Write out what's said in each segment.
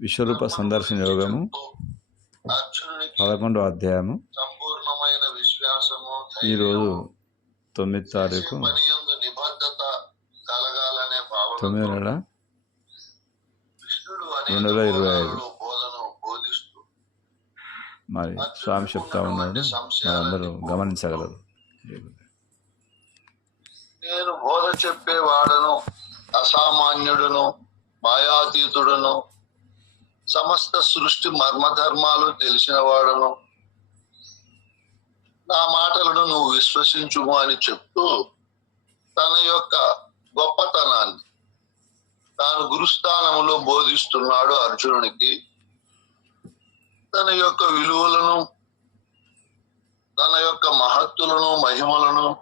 విశ్వరూప సందర్శన యోగము అర్జునునికి పదకొండో అధ్యాయము. సంపూర్ణమైన విశ్వాసము ఈరోజు తొమ్మిది తారీఖు తొమ్మిది నెల రెండు వేల ఇరవై ఐదు. బోధనలు బోధను బోధిస్తూ మరి స్వామి చెప్తా ఉన్నాడు. మనందరూ గమనించగలరు. నేను బోధ చెప్పేవాడను అసామాన్యుడును మాయాతీతుడును సమస్త సృష్టి మర్మధర్మాలు తెలిసిన వాడను. నా మాటలను నువ్వు విశ్వసించుము అని చెప్తూ తన యొక్క గొప్పతనాన్ని తాను గురుస్థానములో బోధిస్తున్నాడు అర్జునునికి. తన యొక్క విలువలను తన యొక్క మహత్తులను మహిమలను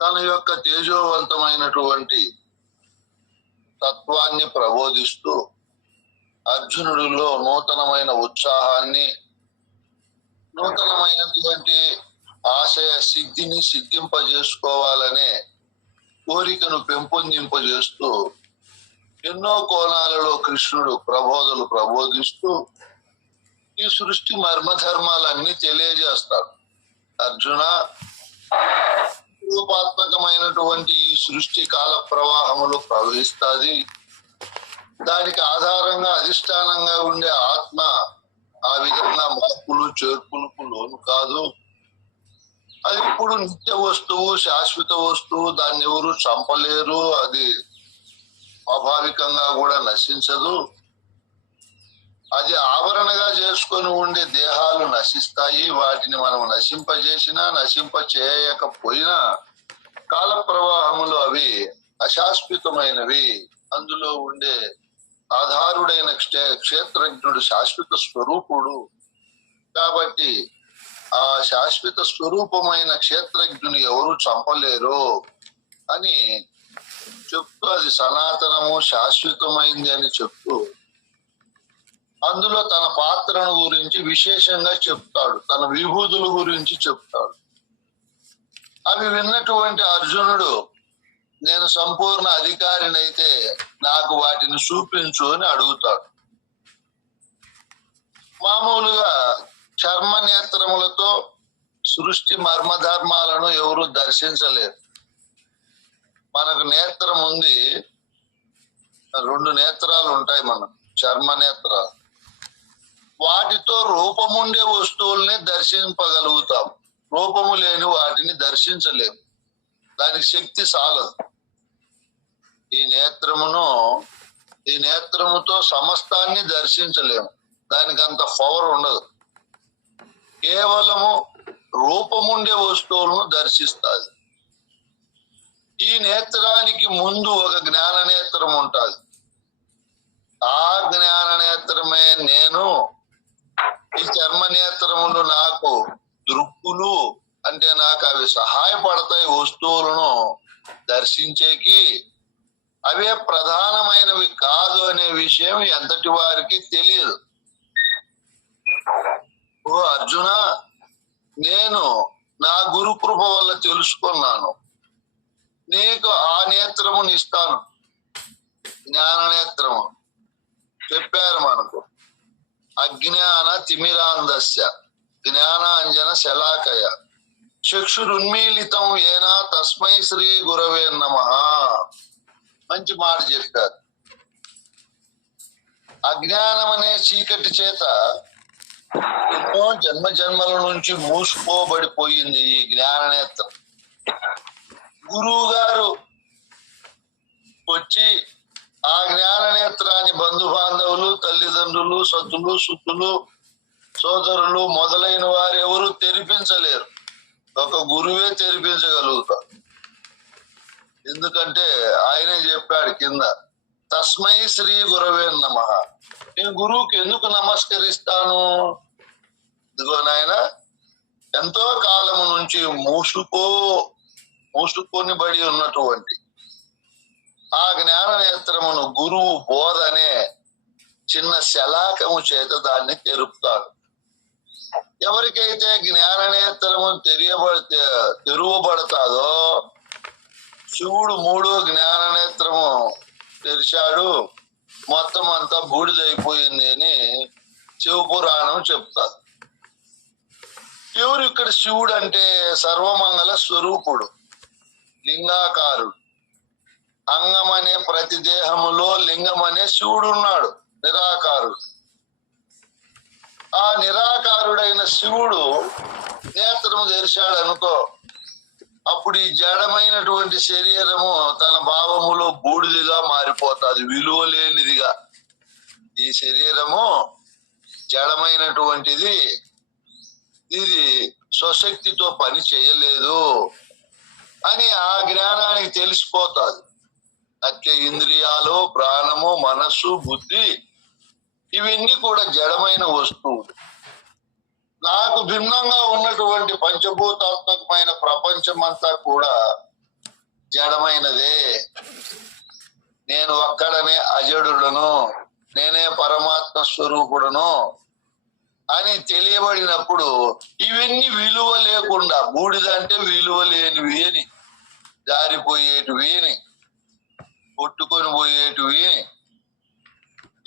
తన యొక్క తేజోవంతమైనటువంటి తత్వాన్ని ప్రబోధిస్తూ అర్జునుడిలో నూతనమైన ఉత్సాహాన్ని నూతనమైనటువంటి ఆశయ సిద్ధిని సిద్ధింపజేసుకోవాలనే కోరికను పెంపొందింపజేస్తూ ఎన్నో కోణాలలో కృష్ణుడు ప్రబోధలు ప్రబోధిస్తూ ఈ సృష్టి మర్మధర్మాలన్నీ తెలియజేస్తాడు. అర్జున రూపాత్మకమైనటువంటి ఈ సృష్టి కాల ప్రవాహములు ప్రవహిస్తుంది. దానికి ఆధారంగా అధిష్టానంగా ఉండే ఆత్మ ఆ విధంగా మార్పులు చేర్పులకు లోను కాదు. అది ఇప్పుడు నిత్య వస్తువు శాశ్వత వస్తువు దాన్ని ఎవరు చంపలేరు అది స్వాభావికంగా కూడా నశించదు. అది ఆవరణగా చేసుకొని ఉండే దేహాలు నశిస్తాయి. వాటిని మనం నశింపజేసినా నశింప చేయకపోయినా కాల ప్రవాహములు అవి అశాశ్వతమైనవి. అందులో ఉండే ఆధారుడైన క్షే- క్షేత్రజ్ఞుడు శాశ్వత స్వరూపుడు. కాబట్టి ఆ శాశ్వత స్వరూపమైన క్షేత్రజ్ఞుని ఎవరు చంపలేరు అని చెప్తూ అది సనాతనము శాశ్వతమైంది అని చెప్తూ అందులో తన పాత్రను గురించి విశేషంగా చెప్తాడు. తన విభూతుల గురించి చెప్తాడు. అవి విన్నటువంటి అర్జునుడు నేను సంపూర్ణ అధికారినైతే నాకు వాటిని చూపించు అని అడుగుతాడు. మామూలుగా చర్మ నేత్రములతో సృష్టి మర్మధర్మాలను ఎవరు దర్శించలేరు. మనకు నేత్రం ఉంది. రెండు నేత్రాలు ఉంటాయి మనం చర్మ నేత్రాలు వాటితో రూపముండే వస్తువుల్ని దర్శింపగలుగుతాం. రూపము లేని వాటిని దర్శించలేము దానికి శక్తి చాలదు ఈ నేత్రమును ఈ నేత్రముతో సమస్తాన్ని దర్శించలేము. దానికి అంత పవర్ ఉండదు. కేవలము రూపముండే వస్తువులను దర్శిస్తాది. ఈ నేత్రానికి ముందు ఒక జ్ఞాన నేత్రం ఉంటుంది. ఆ జ్ఞాన నేత్రమే నేను ఈ చర్మ నేత్రములు నాకు దృక్కులు అంటే నాకు అవి సహాయపడతాయి వస్తువులను దర్శించేకి. అవే ప్రధానమైనవి కాదు అనే విషయం ఎంతటి వారికి తెలియదు. ఓ అర్జున నేను నా గురు కృప వల్ల తెలుసుకున్నాను. నీకు ఆ నేత్రముని ఇస్తాను జ్ఞాన నేత్రము. చెప్పారు మనకు. అజ్ఞాన తిమిరాంధస్య. జ్ఞానాంజన శలాకయ. చక్షురున్మీలితం ఏనా? తస్మై శ్రీ గురవే నమ. మంచి మాట చెప్పారు. అజ్ఞానం అనే చీకటి చేత ఎన్నో జన్మ జన్మల నుంచి మూసుకోబడిపోయింది ఈ జ్ఞాననేత్రం. గురువు గారు వచ్చి ఆ జ్ఞాననేత్రాన్ని బంధు బాంధవులు తల్లిదండ్రులు సతులు సుతులు సోదరులు మొదలైన వారు ఎవరు తెరిపించలేరు. ఒక గురువే తెరిపించగలుగుతారు ఎందుకంటే ఆయనే చెప్పాడు కింద తస్మై శ్రీ గురవే నమ. నేను గురువుకి ఎందుకు నమస్కరిస్తాను? ఇదిగో నాయన ఎంతో కాలము నుంచి మూసుకో మూసుకొని బడి ఉన్నటువంటి ఆ జ్ఞాన నేత్రమును గురువు బోధనే చిన్న శలాకము చేత దాన్ని తెరుపుతాడు. ఎవరికైతే జ్ఞాననేత్రము తెలియబడితే తెరువబడతాదో శివుడు మూడు జ్ఞాననేత్రము తెరిచాడు మొత్తం అంతా బూడిదైపోయింది అని శివపురాణం చెప్తారు. ఎవరు ఇక్కడ శివుడు అంటే? సర్వమంగళ స్వరూపుడు లింగాకారుడు. అంగం అనే ప్రతి దేహములో లింగమనే శివుడు ఉన్నాడు నిరాకారుడు. ఆ నిరాకారుడైన శివుడు నేత్రము తెరిచాడు అనుకో అప్పుడు ఈ జడమైనటువంటి శరీరము తన భావములో బూడిదిగా మారిపోతుంది విలువ లేనిదిగా. ఈ శరీరము జడమైనటువంటిది ఇది స్వశక్తితో పని చేయలేదు అని ఆ జ్ఞానానికి తెలిసిపోతుంది. అట్లే ఇంద్రియాలు ప్రాణము మనస్సు బుద్ధి ఇవన్నీ కూడా జడమైన వస్తువులు. నాకు భిన్నంగా ఉన్నటువంటి పంచభూతాత్మకమైన ప్రపంచం అంతా కూడా జడమైనదే. నేను ఒక్కడనే అజడుడను. నేనే పరమాత్మ స్వరూపుడను అని తెలియబడినప్పుడు ఇవన్నీ విలువ లేకుండా బూడిద అంటే విలువ లేనివి అని జారిపోయేటివి అని కొట్టుకొని పోయేటివి అని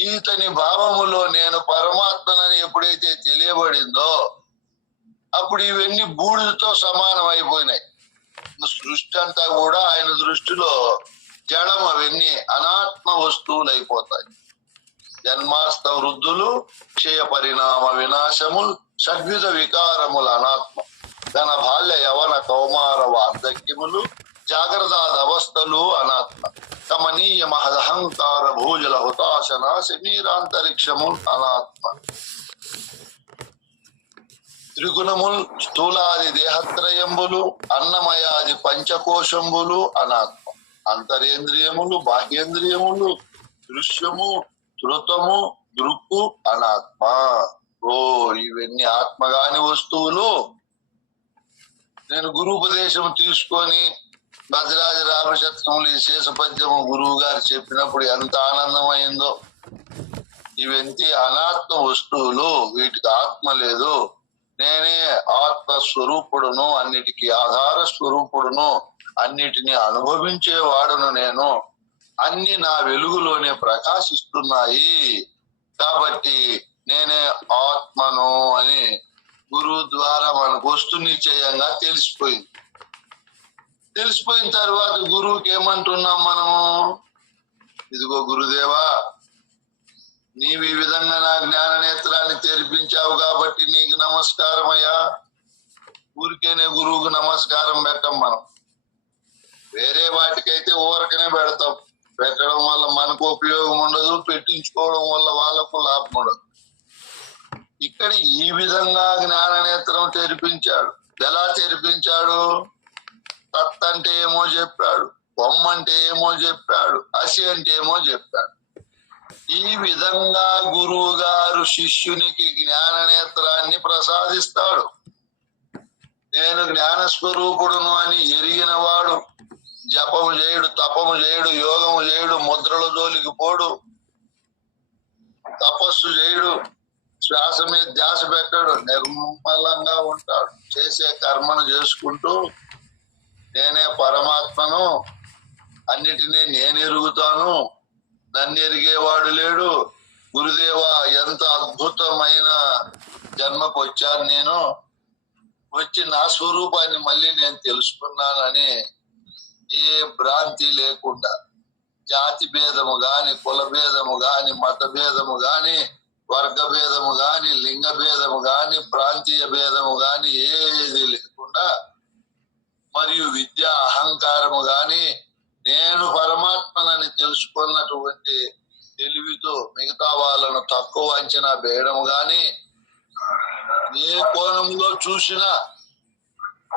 ఇతని భావములో నేను పరమాత్మనని ఎప్పుడైతే తెలియబడిందో అప్పుడు ఇవన్నీ బూడిదతో సమానం అయిపోయినాయి. సృష్టి అంతా కూడా ఆయన దృష్టిలో జడం అవన్నీ అనాత్మ వస్తువులు అయిపోతాయి. జన్మాస్త వృద్ధులు క్షయ పరిణామ వినాశములు షడ్విధ వికారముల అనాత్మ. ధన బాల్య యవన కౌమార వార్ధక్యములు జాగ్రత్త అవస్థలు అనాత్మ. కమనీయ మహదహంకార భూజల హుతాశన శమీరాంతరిక్షము అనాత్మ త్రిగుణముల్ స్థూలాది దేహత్రయంబులు అన్నమయాది పంచకోశంబులు అనాత్మ అంతరేంద్రియములు బాహ్యేంద్రియములు దృశ్యము శృతము దృక్కు అనాత్మ. ఓ ఇవన్నీ ఆత్మగాని వస్తువులు. నేను గురుపదేశం తీసుకొని భద్రాజ రామచత్రములు ఈ శేషపద్యము గురువు గారు చెప్పినప్పుడు ఎంత ఆనందమైందో. ఇవన్నీ అనాత్మ వస్తువులు వీటికి ఆత్మ లేదు. నేనే ఆత్మ స్వరూపుడును అన్నిటికీ ఆధార స్వరూపుడును అన్నిటిని అనుభవించేవాడును నేను. అన్ని నా వెలుగులోనే ప్రకాశిస్తున్నాయి. కాబట్టి నేనే ఆత్మను అని గురువు ద్వారా మనకు వస్తు నిశ్చయంగా తెలిసిపోయింది. తెలిసిపోయిన తర్వాత గురువుకి ఏమంటున్నాం మనము? ఇదిగో గురుదేవా నీవు ఈ విధంగా నా జ్ఞాన నేత్రాన్ని తెరిపించావు కాబట్టి నీకు నమస్కారం అయ్యా. ఊరికేనే గురువుకు నమస్కారం పెట్టం మనం. వేరే వాటికైతే ఊరకనే పెడతాం. పెట్టడం వల్ల మనకు ఉపయోగం ఉండదు పెట్టించుకోవడం వల్ల వాళ్ళకు లాభం ఉండదు. ఇక్కడ ఈ విధంగా జ్ఞాన నేత్రం తెరిపించాడు. ఎలా తెరిపించాడు? తత్ అంటే ఏమో చెప్పాడు బొమ్మ అంటే ఏమో చెప్పాడు అసి అంటే ఏమో చెప్పాడు. ఈ విధంగా గురువు గారు శిష్యునికి జ్ఞాన నేత్రాన్ని ప్రసాదిస్తాడు. నేను జ్ఞాన స్వరూపుడును అని ఎరిగిన వాడు జపము చేయుడు తపము చేయుడు యోగము చేయుడు ముద్రల జోలికి పోడు తపస్సు చేయుడు శ్వాస మీద ధ్యాస పెట్టాడు నిర్మలంగా ఉంటాడు. చేసే కర్మను చేసుకుంటూ నేనే పరమాత్మను అన్నిటినీ నేను ఎరుగుతాను నన్ను ఎరిగేవాడు లేడు. గురుదేవా ఎంత అద్భుతమైన జన్మకు వచ్చాను నేను. వచ్చి నా స్వరూపాన్ని మళ్ళీ నేను తెలుసుకున్నానని ఏ భ్రాంతి లేకుండా జాతి భేదము గాని కుల భేదము గాని మత భేదము గాని వర్గ భేదము గాని లింగ భేదము గాని ప్రాంతీయ భేదము గాని ఏ మరియు విద్య అహంకారము గాని నేను పరమాత్మనని తెలుసుకున్నటువంటి తెలివితో మిగతా వాళ్ళను తక్కువ అంచనా వేయడం గాని ఏ కోణంలో చూసినా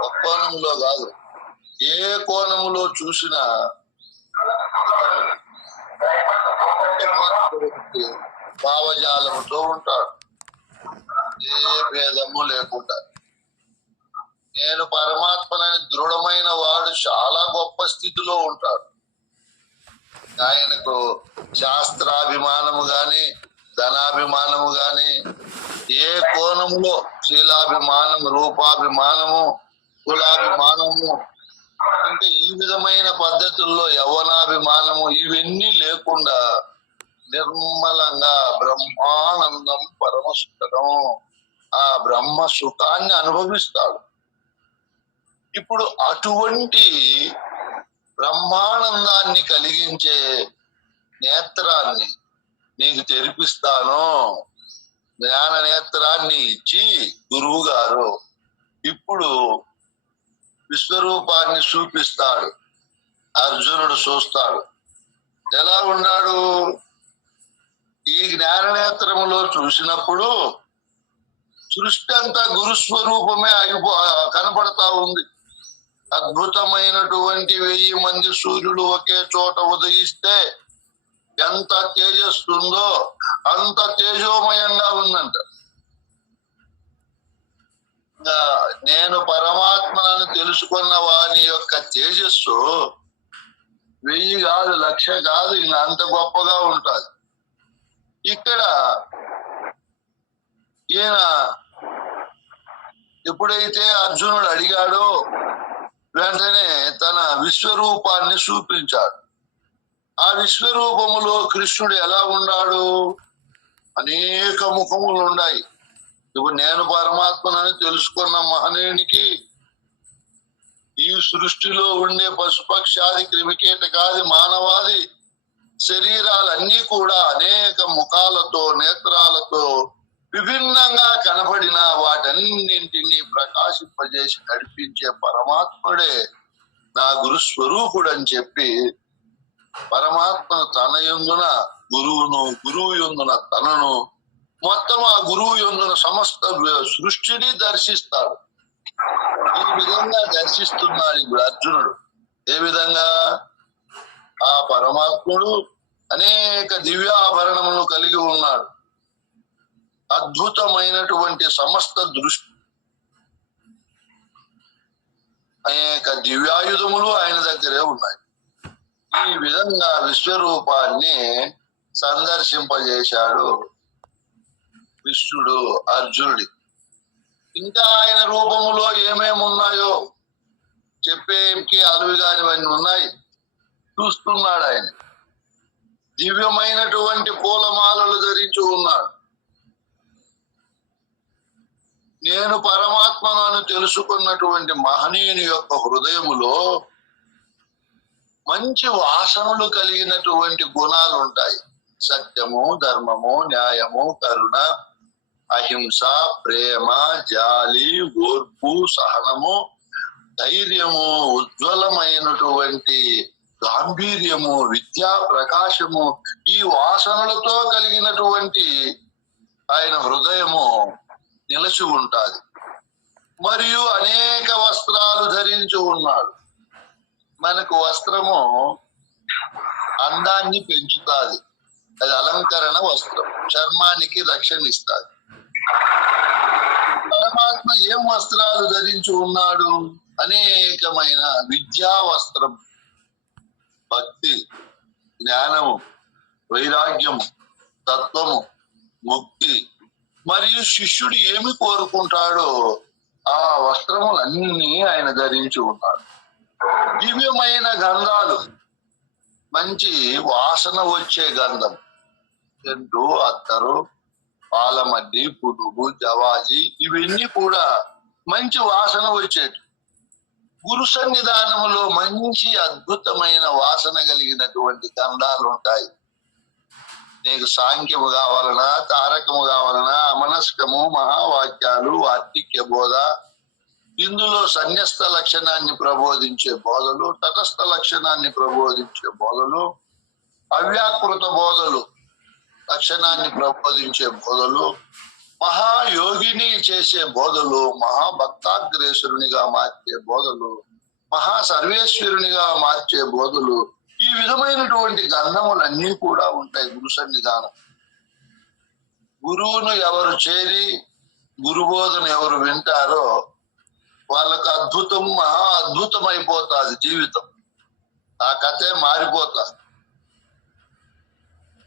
ఒక కోణంలో కాదు. ఏ కోణంలో చూసినా భావజాలముతో ఉంటాడు. ఏ భేదము లేకుండా. నేను పరమాత్మనని దృఢమైన వాడు చాలా గొప్ప స్థితిలో ఉంటాడు. ఆయనకు శాస్త్రాభిమానము గాని ధనాభిమానము గాని ఏ కోణంలో శీలాభిమానం రూపాభిమానము కులాభిమానము ఇంకా ఈ విధమైన పద్ధతుల్లో యవనాభిమానము ఇవన్నీ లేకుండా నిర్మలంగా బ్రహ్మానందం పరమ సుఖం ఆ బ్రహ్మ సుఖాన్ని అనుభవిస్తాడు. ఇప్పుడు అటువంటి బ్రహ్మానందాన్ని కలిగించే నేత్రాన్ని నీకు తెరిపిస్తాను. జ్ఞాన నేత్రాన్ని ఇచ్చి గురువు గారు ఇప్పుడు విశ్వరూపాన్ని చూపిస్తాడు. అర్జునుడు చూస్తాడు. ఎలా ఉన్నాడు? ఈ జ్ఞాన నేత్రములో చూసినప్పుడు సృష్టి అంతా గురుస్వరూపమే అయిపో కనపడతా ఉంది. అద్భుతమైనటువంటి వెయ్యి మంది సూర్యుడు ఒకే చోట ఉదయిస్తే ఎంత తేజస్తుందో అంత తేజోమయంగా ఉందంట. నేను పరమాత్మనని తెలుసుకున్న వాని యొక్క తేజస్సు వెయ్యి కాదు లక్ష కాదు ఇంకా అంత గొప్పగా ఉంటుంది ఇక్కడ ఈయన ఎప్పుడైతే అర్జునుడు అడిగాడో వెంటనే తన విశ్వరూపాన్ని చూపించాడు ఆ విశ్వరూపములో కృష్ణుడు ఎలా ఉన్నాడు? అనేక ముఖములు ఉన్నాయి. ఇప్పుడు నేను పరమాత్మనని తెలుసుకున్న మహనీయునికి ఈ సృష్టిలో ఉండే పశుపక్షాది క్రిమికేటకాది మానవాది శరీరాలన్నీ కూడా అనేక ముఖాలతో నేత్రాలతో విభిన్నంగా కనపడిన వాటన్నింటినీ ప్రకాశింపజేసి నడిపించే పరమాత్ముడే నా గురు స్వరూపుడు అని చెప్పి పరమాత్మను తన యందున గురువును గురువు యందున తనను మొత్తం ఆ గురువు యందున సమస్త సృష్టిని దర్శిస్తాడు. ఈ విధంగా దర్శిస్తున్నాడు ఇప్పుడు అర్జునుడు. ఏ విధంగా? ఆ పరమాత్ముడు అనేక దివ్యాభరణములు కలిగి ఉన్నాడు. అద్భుతమైనటువంటి సమస్త దృష్టి అనేక దివ్యాయుధములు ఆయన దగ్గరే ఉన్నాయి. ఈ విధంగా విశ్వరూపాన్ని సందర్శింపజేశాడు విష్ణుడు అర్జునుడి. ఇంకా ఆయన రూపములో ఏమేమి ఉన్నాయో చెప్పేకి అలువి కానివన్నీ ఉన్నాయి. చూస్తున్నాడు ఆయన. దివ్యమైనటువంటి పూలమాలలు ధరించి ఉన్నాడు. నేను పరమాత్మను తెలుసుకున్నటువంటి మహనీయుని యొక్క హృదయములో మంచి వాసనలు కలిగినటువంటి గుణాలు ఉంటాయి. సత్యము ధర్మము న్యాయము కరుణ అహింస ప్రేమ జాలి ఓర్పు సహనము ధైర్యము ఉజ్వలమైనటువంటి గాంభీర్యము విద్యా ప్రకాశము ఈ వాసనలతో కలిగినటువంటి ఆయన హృదయము నిలిచి ఉంటాది. మరియు అనేక వస్త్రాలు ధరించి ఉన్నాడు. మనకు వస్త్రము అందాన్ని పెంచుతాది. అది అలంకరణ వస్త్రం. చర్మానికి రక్షణ ఇస్తాది. పరమాత్మ ఏం వస్త్రాలు ధరించి ఉన్నాడు? అనేకమైన విద్యా వస్త్రం. భక్తి జ్ఞానము వైరాగ్యము తత్వము ముక్తి మరియు శిష్యుడు ఏమి కోరుకుంటాడో ఆ వస్త్రములన్నీ ఆయన ధరించి ఉన్నాడు. దివ్యమైన గంధాలు మంచి వాసన వచ్చే గంధం. చెంటు అత్తరు పాలమడ్డి పుడుగు జవాజి ఇవన్నీ కూడా మంచి వాసన వచ్చేటి. గురు సన్నిధానంలో మంచి అద్భుతమైన వాసన కలిగినటువంటి గంధాలు ఉంటాయి. నీకు సాంఖ్యము కావాలనా తారకము కావాలనా అమనస్కము మహావాక్యాలు వార్తిక్య బోధ ఇందులో సన్యస్త లక్షణాన్ని ప్రబోధించే బోధలు తటస్థ లక్షణాన్ని ప్రబోధించే బోధలు అవ్యాకృత బోధలు లక్షణాన్ని ప్రబోధించే బోధలు మహాయోగిని చేసే బోధలు మహాభక్తాగ్రేసురునిగా మార్చే బోధలు మహా సర్వేశ్వరునిగా మార్చే బోధలు ఈ విధమైనటువంటి గంధములన్నీ కూడా ఉంటాయి గురు సన్నిధానం. గురువును ఎవరు చేరి గురుబోధన ఎవరు వింటారో వాళ్ళకు అద్భుతం మహా అద్భుతం అయిపోతుంది జీవితం. ఆ కథే మారిపోతుంది.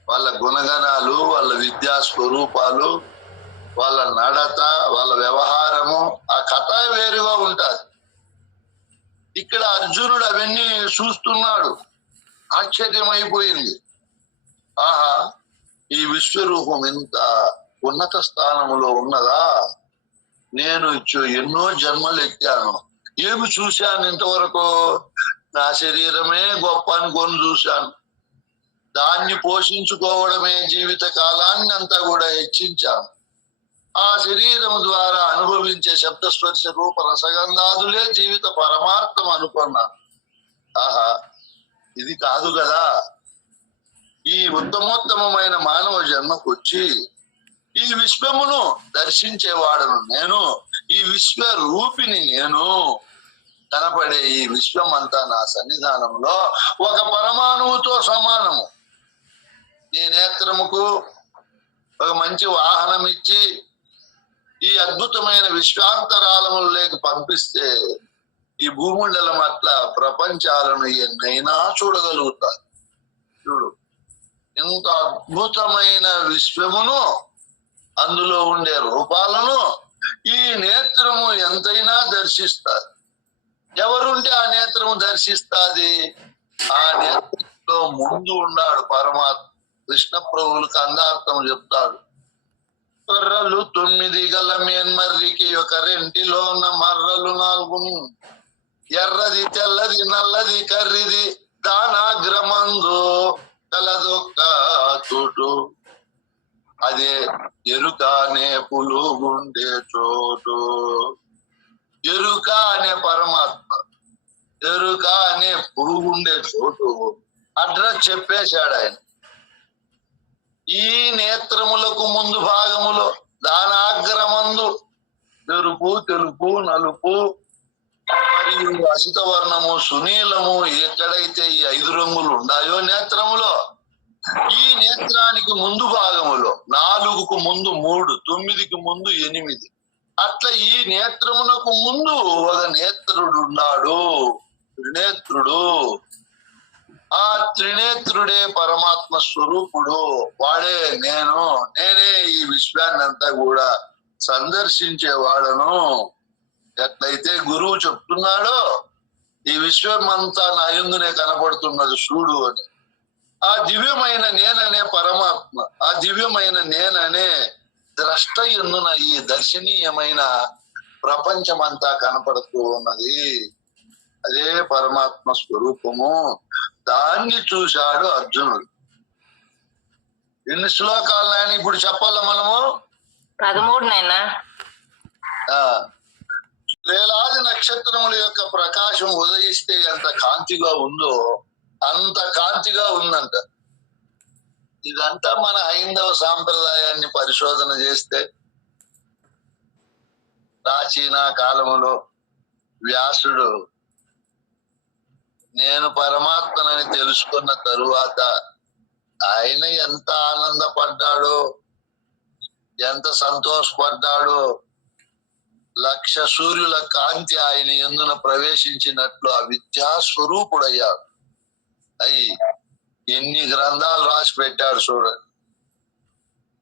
వాళ్ళ గుణగణాలు వాళ్ళ విద్యా స్వరూపాలు వాళ్ళ నడత వాళ్ళ వ్యవహారము ఆ కథ వేరుగా ఉంటుంది. ఇక్కడ అర్జునుడు అవన్నీ చూస్తున్నాడు. ఆశ్చర్యమైపోయింది. ఆహా ఈ విశ్వరూపం ఇంత ఉన్నత స్థానంలో ఉన్నదా? నేను ఎన్నో జన్మలు ఎత్తాను ఏమి చూశాను ఇంతవరకు? నా శరీరమే గొప్ప అనుకొని చూశాను. దాన్ని పోషించుకోవడమే జీవిత కాలాన్ని అంతా కూడా హెచ్చించాను. ఆ శరీరం ద్వారా అనుభవించే శబ్దస్పర్శ రూప రసగంధాదులే జీవిత పరమార్థం అనుకున్నాను. ఆహా ఇది కాదు కదా. ఈ ఉత్తమోత్తమైన మానవ జన్మకొచ్చి ఈ విశ్వమును దర్శించేవాడను నేను. ఈ విశ్వ రూపిని నేను. కనపడే ఈ విశ్వం అంతా నా సన్నిధానంలో ఒక పరమాణువుతో సమానము. నీ నేత్రముకు ఒక మంచి వాహనం ఇచ్చి ఈ అద్భుతమైన విశ్వాంతరాలములోకి పంపిస్తే ఈ భూమండలం అట్లా ప్రపంచాలను ఎన్నైనా చూడగలుగుతారు. చూడు. ఇంత అద్భుతమైన విశ్వమును అందులో ఉండే రూపాలను ఈ నేత్రము ఎంతైనా దర్శిస్తారు ఎవరుంటే ఆ నేత్రము దర్శిస్తాది? ఆ నేత్రంలో ముందు ఉన్నాడు పరమాత్మ. కృష్ణ ప్రభువులకు అందార్థం చెప్తాడు. కొర్రలు తొమ్మిది గల మేన్మర్రికి ఒక రెంటిలోన మర్రలు నాలుగు ఎర్రది తెల్లది నల్లది కర్రిది దానాగ్రమందు కలదొక్క చోటు అదే ఎరుకానే పులుగుండే చోటు. ఎరుక అనే పరమాత్మ ఎరుక అనే పురుగుండే చోటు. అడ్రస్ చెప్పేశాడు ఆయన. ఈ నేత్రములకు ముందు భాగములో దానాగ్రమందు ఎరుపు తెలుపు నలుపు మరియు అసిత వర్ణము సునీలము ఎక్కడైతే ఈ ఐదు రంగులు ఉన్నాయో నేత్రములో ఈ నేత్రానికి ముందు భాగములో నాలుగుకు ముందు మూడు తొమ్మిదికి ముందు ఎనిమిది. అట్లా ఈ నేత్రమునకు ముందు ఒక నేత్రుడు ఉన్నాడు. త్రినేత్రుడు. ఆ త్రినేత్రుడే పరమాత్మ స్వరూపుడు. వాడే నేను. నేనే ఈ విశ్వాన్ని అంతా కూడా సందర్శించేవాడను ఎట్లయితే గురువు చెప్తున్నాడో ఈ విశ్వం అంతా నా యందునే కనపడుతున్నది చూడు అని. ఆ దివ్యమైన నేననే పరమాత్మ ఆ దివ్యమైన నేననే ద్రష్ట ఎందున ఈ దర్శనీయమైన ప్రపంచమంతా కనపడుతూ ఉన్నది. అదే పరమాత్మ స్వరూపము. దాన్ని చూశాడు అర్జునుడు. ఎన్ని శ్లోకాలు ఇప్పుడు చెప్పాల మనము? పదమూడు నాయనా. వేలాది నక్షత్రముల యొక్క ప్రకాశం ఉదయిస్తే ఎంత కాంతిగా ఉందో అంత కాంతిగా ఉందంట. ఇదంతా మన హైందవ సాంప్రదాయాన్ని పరిశోధన చేస్తే ప్రాచీన కాలములో వ్యాసుడు నేను పరమాత్మనని తెలుసుకున్న తరువాత ఆయన ఎంత ఆనందపడ్డాడో ఎంత సంతోషపడ్డాడో లక్ష సూర్యుల కాంతి ఆయన ఎందున ప్రవేశించినట్లు ఆ విద్యా స్వరూపుడయ్యాడు అయి ఎన్ని గ్రంథాలు రాసి పెట్టాడు చూడండి.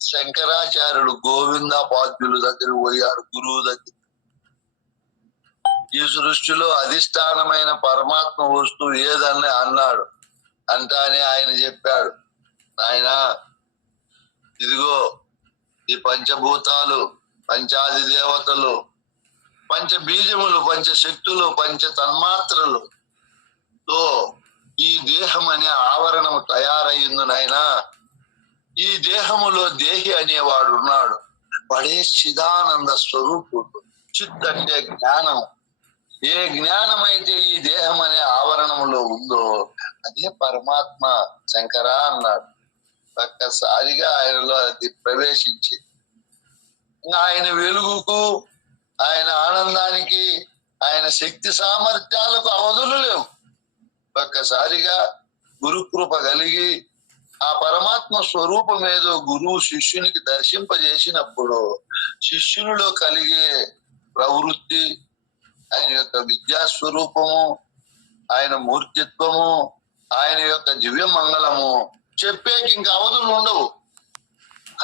శంకరాచార్యుడు గోవింద పాద్యుల దగ్గర పోయాడు గురువు దగ్గర. ఈ సృష్టిలో అధిష్టానమైన పరమాత్మ వస్తువు ఏదని అన్నాడు. అంటానే ఆయన చెప్పాడు. ఆయన ఇదిగో ఈ పంచభూతాలు పంచాది దేవతలు పంచ బీజములు పంచ శక్తులు పంచ తన్మాత్రలు. తో ఈ దేహం అనే ఆవరణము తయారయ్యింది ఈ దేహములో దేహి అనేవాడు ఉన్నాడు. వాడే చిదానంద స్వరూపుడు. చిత్ అంటే జ్ఞానం ఏ జ్ఞానం అయితే ఈ దేహం అనే ఆవరణములో ఉందో అదే పరమాత్మ శంకర అన్నాడు. ఒక్కసారిగా ఆయనలో అది ప్రవేశించి ఆయన వెలుగుకు ఆయన ఆనందానికి ఆయన శక్తి సామర్థ్యాలకు అవధులు లేవు. ఒక్కసారిగా గురుకృప కలిగి ఆ పరమాత్మ స్వరూపం ఏదో గురువు శిష్యునికి దర్శింపజేసినప్పుడు శిష్యునిలో కలిగే ప్రవృత్తి ఆయన యొక్క విద్యా స్వరూపము ఆయన మూర్తిత్వము ఆయన యొక్క దివ్య మంగళము చెప్పేకి ఇంకా అవధులు ఉండవు.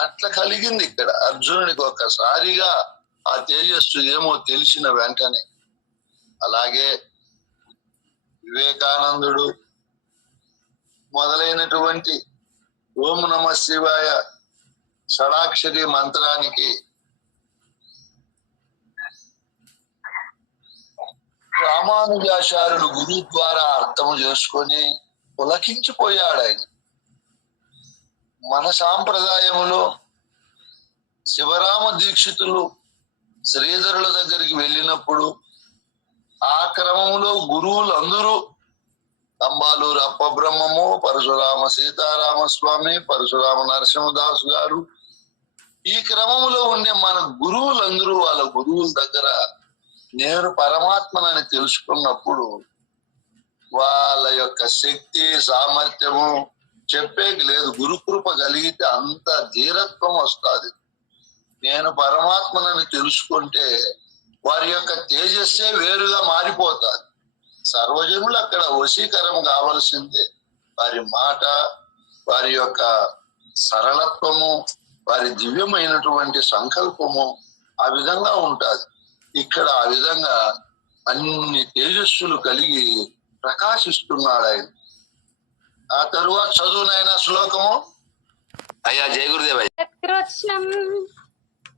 అట్లా కలిగింది ఇక్కడ. అర్జునుడికి ఒక్కసారిగా ఆ తేజస్సు ఏమో తెలిసిన వెంటనే. అలాగే వివేకానందుడు మొదలైనటువంటి ఓం నమ శివాయ షడాక్షరి మంత్రానికి రామానుజాచార్యుడు గురు ద్వారా అర్థం చేసుకొని పులకించిపోయాడు ఆయన మన సాంప్రదాయములో శివరామ దీక్షితులు శ్రీధరుల దగ్గరికి వెళ్ళినప్పుడు ఆ క్రమంలో గురువులు అందరూ తంబాలూరు అప్పబ్రహ్మము పరశురామ సీతారామ స్వామి పరశురామ నరసింహదాసు గారు ఈ క్రమంలో ఉండే మన గురువులందరూ వాళ్ళ గురువుల దగ్గర నేను పరమాత్మనని తెలుసుకున్నప్పుడు వాళ్ళ యొక్క శక్తి సామర్థ్యము చెప్పేకి లేదు. గురుకృప కలిగితే అంత ధీరత్వం వస్తుంది. నేను పరమాత్మనని తెలుసుకుంటే వారి యొక్క తేజస్సే వేరుగా మారిపోతాది సర్వజనులు అక్కడ వశీకరం కావలసిందే. వారి మాట వారి యొక్క సరళత్వము వారి దివ్యమైనటువంటి సంకల్పము ఆ విధంగా ఉంటుంది. ఇక్కడ ఆ విధంగా అన్ని తేజస్సులు కలిగి ప్రకాశిస్తున్నాడు ఆయన. ఆ తరువాత చదువునైనా శ్లోకము? అయ్యా జయ గురుదేవ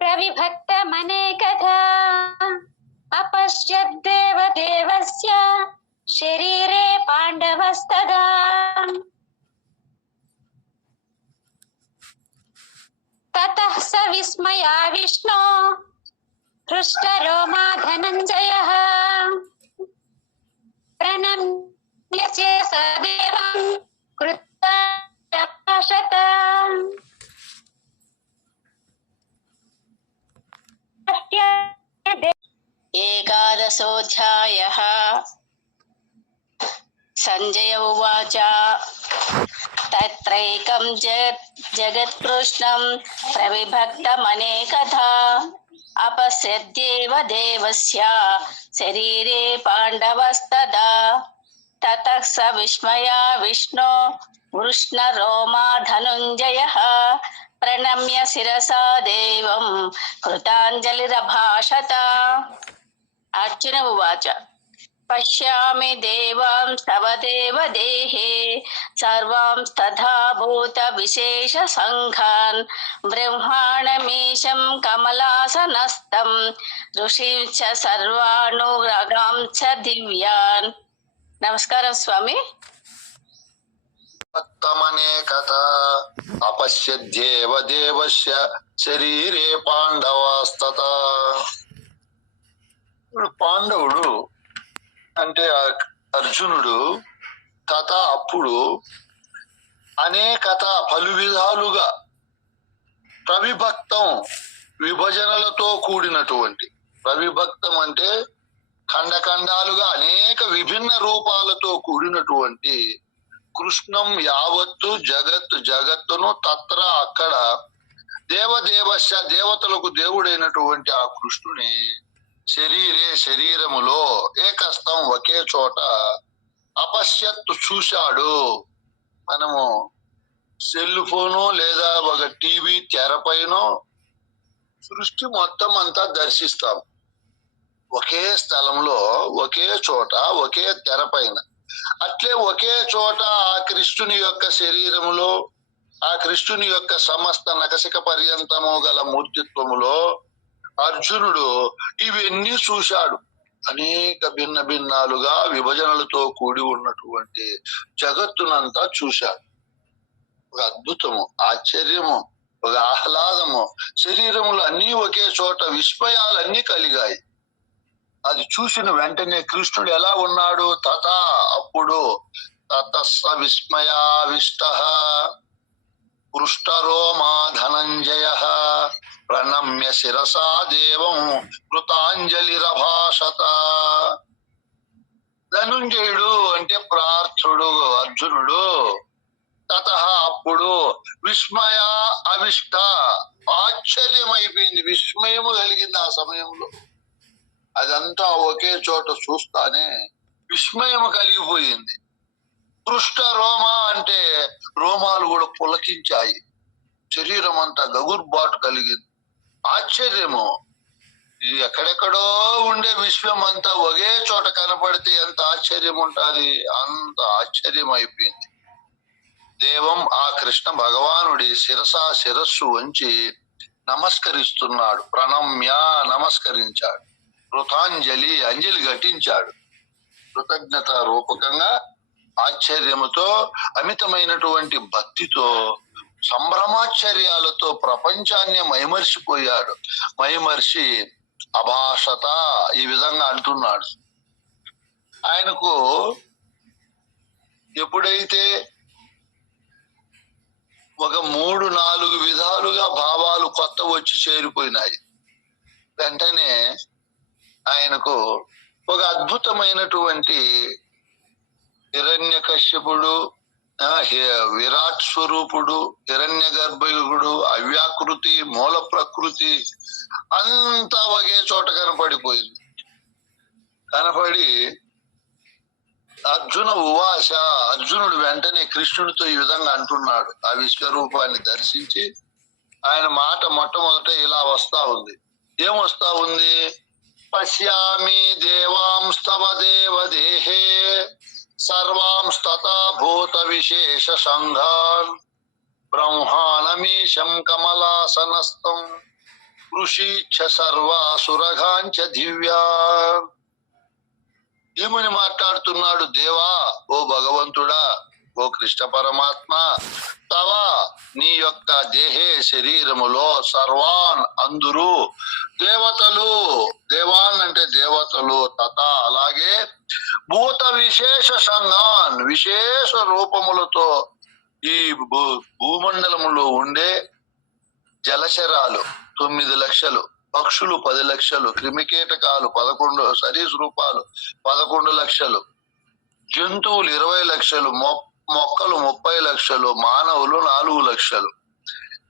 प्रविभक्त मने कथा। अपश्यद्देव देवस्य शरीरे पांडवस्तदा ततः स विस्मया विष्णो हृष्टरोमा धनंजय प्रणम्य च स देवं कृता एकादशोऽध्यायः। सञ्जय उवाच। तत्रैकं जगत् जगत्कृष्णं प्रविभक्तमनेकथा अपश्यद्देव देवस्य शरीरे पाण्डवस्तदा। ततः स विस्मया विष्णो वृष्णरोमा धनुञ्जयः। प्रणम्य शिसा देव कृताजलिभाषत अर्जुन उवाच, पश्यामि देवां तव देव देहे सर्वांस्तथा विशेष ब्रह्माणमीशं कमलासनस्तं मीशं च सर्वानुग्रगां च दिव्यान्। नमस्कार, स्वामी। భక్తమనే కథ. అపశ్యద్యేవ దేవస్య శరీరే పాండవాస్తత. ఇప్పుడు పాండవుడు అంటే అర్జునుడు కథ అప్పుడు అనేకత పలు విధాలుగా ప్రవిభక్తం విభజనలతో కూడినటువంటి ప్రవిభక్తం అంటే ఖండఖండాలుగా అనేక విభిన్న రూపాలతో కూడినటువంటి కృష్ణం యావత్తు జగత్ జగత్తును తత్ర అక్కడ దేవదేవశ దేవతలకు దేవుడైనటువంటి ఆ కృష్ణుని శరీరే శరీరములో ఏకస్తం ఒకే చోట అపశ్యత్తు చూశాడు. మనము సెల్ ఫోను లేదా ఒక టీవీ తెరపైనో సృష్టి మొత్తం అంతా దర్శిస్తాం. ఒకే స్థలంలో ఒకే చోట ఒకే తెరపైన. అట్లే ఒకే చోట ఆ కృష్ణుని యొక్క శరీరములో ఆ కృష్ణుని యొక్క సమస్త నకసిక పర్యంతము గల మూర్తిత్వములో అర్జునుడు ఇవన్నీ చూశాడు. అనేక భిన్న భిన్నాలుగా విభజనలతో కూడి ఉన్నటువంటి జగత్తునంతా చూశాడు. ఒక అద్భుతము ఆశ్చర్యము ఒక ఆహ్లాదము. శరీరములు అన్నీ ఒకే చోట విస్మయాలన్నీ కలిగాయి. అది చూసిన వెంటనే కృష్ణుడు ఎలా ఉన్నాడు? తత అప్పుడు తతస్స విస్మయావిష్ట. పృష్టరోమా ధనంజయ. ప్రణమ్య శిరసా దేవం కృతాంజలిరభాషత. ధనుంజయుడు అంటే ప్రార్థుడు అర్జునుడు. తత అప్పుడు విస్మయ అవిష్ట. ఆశ్చర్యమైపోయింది. విస్మయము కలిగింది ఆ సమయంలో. అదంతా ఒకే చోట చూస్తానే విస్మయం కలిగిపోయింది. పృష్ట రోమ అంటే రోమాలు కూడా పులకించాయి. శరీరం అంతా గగుర్బాటు కలిగింది. ఆశ్చర్యము. ఇది ఎక్కడెక్కడో ఉండే విశ్వం అంతా ఒకే చోట కనపడితే ఎంత ఆశ్చర్యం ఉంటుంది. అంత ఆశ్చర్యం అయిపోయింది దేవం ఆ కృష్ణ భగవానుడి శిరసా శిరస్సు వంచి నమస్కరిస్తున్నాడు. ప్రణమ్య నమస్కరించాడు. కృతాంజలి అంజలి ఘటించాడు. కృతజ్ఞత రూపకంగా ఆశ్చర్యముతో అమితమైనటువంటి భక్తితో సంభ్రమాశ్చర్యాలతో ప్రపంచాన్ని మైమర్చిపోయాడు. మైమర్చి అభాషత ఈ విధంగా అంటున్నాడు. ఆయనకు ఎప్పుడైతే ఒక మూడు నాలుగు విధాలుగా భావాలు కొత్త వచ్చి చేరిపోయినాయి వెంటనే ఆయనకు ఒక అద్భుతమైనటువంటి హిరణ్య కశ్యపుడు విరాట్ స్వరూపుడు హిరణ్య గర్భయుగుడు అవ్యాకృతి మూల ప్రకృతి అంతా ఒకే చోట కనపడిపోయింది. కనపడి అర్జున ఉవాస అర్జునుడు వెంటనే కృష్ణుడితో ఈ విధంగా అంటున్నాడు. ఆ విశ్వరూపాన్ని దర్శించి ఆయన మాట మొట్టమొదట ఇలా వస్తా ఉంది. ఏం వస్తా ఉంది? పశ్యామి దేవాంస్తవ దేవ దేహే సర్వాంస్తతా భూత విశేష సంఘాన్ బ్రహ్మానమీశం కమలాసనస్తం ఋషీచ్ఛ సర్వాసురఘాంచ దివ్యా ఏమని మాట్లాడుతున్నాడు దేవా ఓ భగవంతుడా ఓ కృష్ణ పరమాత్మ తవ నీ యొక్క దేహే శరీరములో సర్వాన్ అందురు. దేవతలు దేవాన్ అంటే దేవతలు తత అలాగే భూత విశేష సంఘాన్ విశేష రూపములతో ఈ భూ- భూమండలములో ఉండే జలచరాలు తొమ్మిది లక్షలు పక్షులు పది లక్షలు క్రిమికీటకాలు పదకొండు సరీసృపాలు పదకొండు లక్షలు జంతువులు ఇరవై లక్షలు మొ- మొక్కలు ముప్పై లక్షలు మానవులు నాలుగు లక్షలు.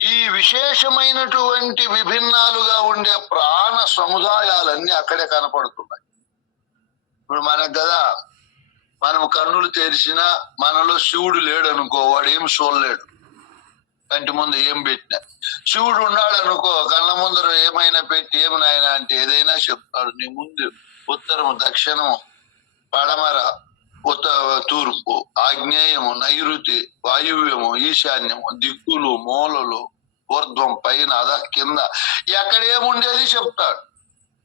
ఈ విశేషమైనటువంటి విభిన్నాలుగా ఉండే ప్రాణ సముదాయాలన్నీ అక్కడే కనపడుతున్నాయి. ఇప్పుడు మనకు కదా మనం కన్నులు తెరిచినా మనలో శివుడు లేడు అనుకో వాడు ఏం చూడలేడు కంటి ముందు ఏం పెట్టినా. శివుడు ఉన్నాడు అనుకో కళ్ళ ముందర ఏమైనా పెట్టి ఏమైనా నాయన అంటే ఏదైనా చెప్తాడు. నీ ముందు ఉత్తరము దక్షిణము పడమర తూర్పు ఆగ్నేయము నైరుతి వాయువ్యము ఈశాన్యము దిక్కులు మూలలు ఊర్ధ్వం పైన అద కింద. ఎక్కడేముండేది చెప్తాడు.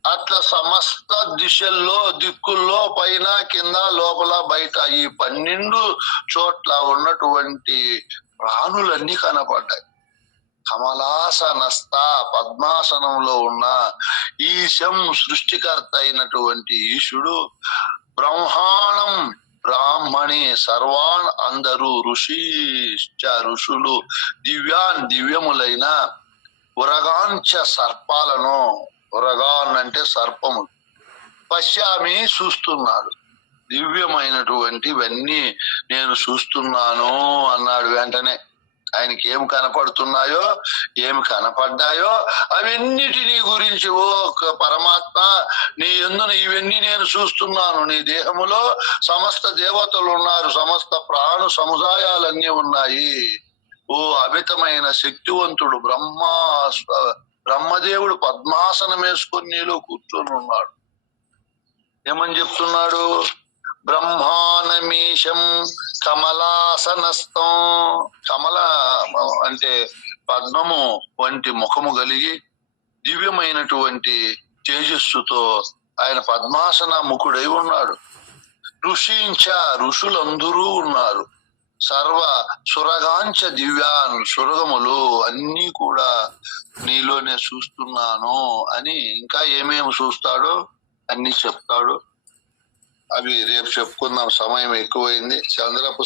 అట్లా సమస్త దిశల్లో దిక్కుల్లో పైన కింద లోపల బయట ఈ పన్నెండు చోట్ల ఉన్నటువంటి ప్రాణులన్నీ కనపడ్డాయి. కమలాసనస్థ పద్మాసనంలో ఉన్న ఈశం సృష్టికర్త అయినటువంటి ఈశుడు బ్రహ్మాండం బ్రాహ్మణి సర్వాన్ అందరూ ఋషి ఋషులు దివ్యాన్ దివ్యములైన ఉరగాంచ సర్పాలను ఉరగాన్ అంటే సర్పము పశ్యామి చూస్తున్నాడు. దివ్యమైనటువంటివన్నీ నేను చూస్తున్నాను అన్నాడు వెంటనే. ఆయనకి ఏం కనపడుతున్నాయో ఏమి కనపడ్డాయో అవన్నిటినీ గురించి ఓ పరమాత్మ నీ ఎందున ఇవన్నీ నేను చూస్తున్నాను. నీ దేహములో సమస్త దేవతలు ఉన్నారు సమస్త ప్రాణు సముదాయాలన్నీ ఉన్నాయి. ఓ అమితమైన శక్తివంతుడు బ్రహ్మ బ్రహ్మదేవుడు పద్మాసనం వేసుకొని నీలో కూర్చొని ఉన్నాడు. ఏమని చెప్తున్నాడు? బ్రహ్మానమీశం కమలాసనస్థం కమల అంటే పద్మము వంటి ముఖము కలిగి దివ్యమైనటువంటి తేజస్సుతో ఆయన పద్మాసన ముఖుడై ఉన్నాడు. ఋషించ ఋషులందరూ ఉన్నారు. సర్వ సురగాంచ దివ్యాన్ సురగములు అన్నీ కూడా నీలోనే చూస్తున్నాను అని ఇంకా ఏమేమి చూస్తాడో అన్ని చెప్తాడు. అవి రేపు చెప్పుకుందాం. సమయం ఎక్కువైంది. చంద్రపు